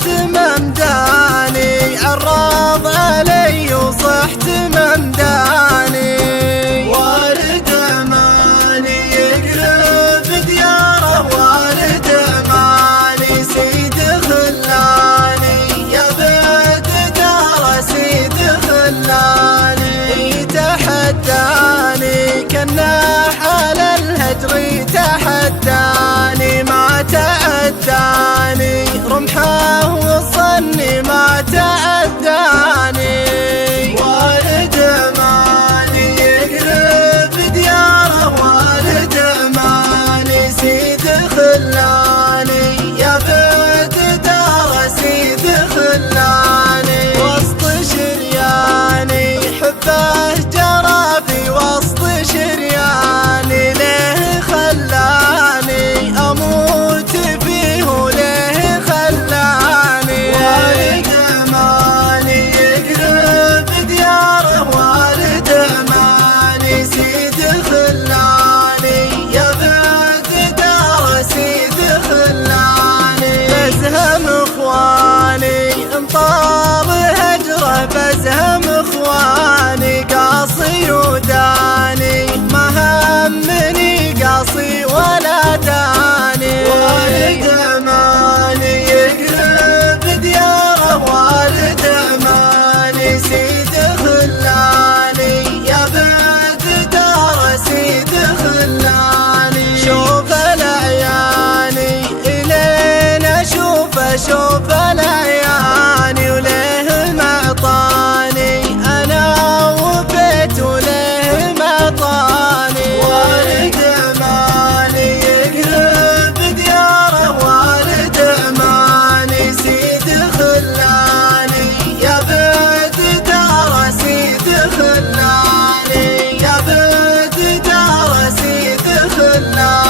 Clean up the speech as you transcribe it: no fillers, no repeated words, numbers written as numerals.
صحت ممداني، عرض علي وصحت ممداني. والد اماني يقلب دياره، والد اماني سيد خلاني، يا بيت دار سيد خلاني. تحداني كالناح على الهجر، تحداني ما تعداني، رمحه وصني ما تعداني. والد اماني يقلب دياره، والد اماني سيد خلاني، يا بيت دار سيد خلاني. وسط شرياني حبه جرى في وسط شرياني، ليه خلاني اموت فيه وليه خلاني. والد اماني يقلب دياره، والد اماني سيد خلاني، يا بيت دار سيد خلاني. بزهم اخواني انطال هجره، بزهم اخواني قاصي وداني، ما همني قاصي ولا داني. والد اماني يقلب دياره، والد اماني سيد خلاني، يا بيت دار سيد خلاني. شوف العياني الين اشوفه، شوف العياني وليه معطاني، انا وبيت وليه معطاني. والد اماني يقلب دياره، والد اماني سيد خلاني، يا بيت دار سيد خلاني، يا بيت دار سيد خلاني.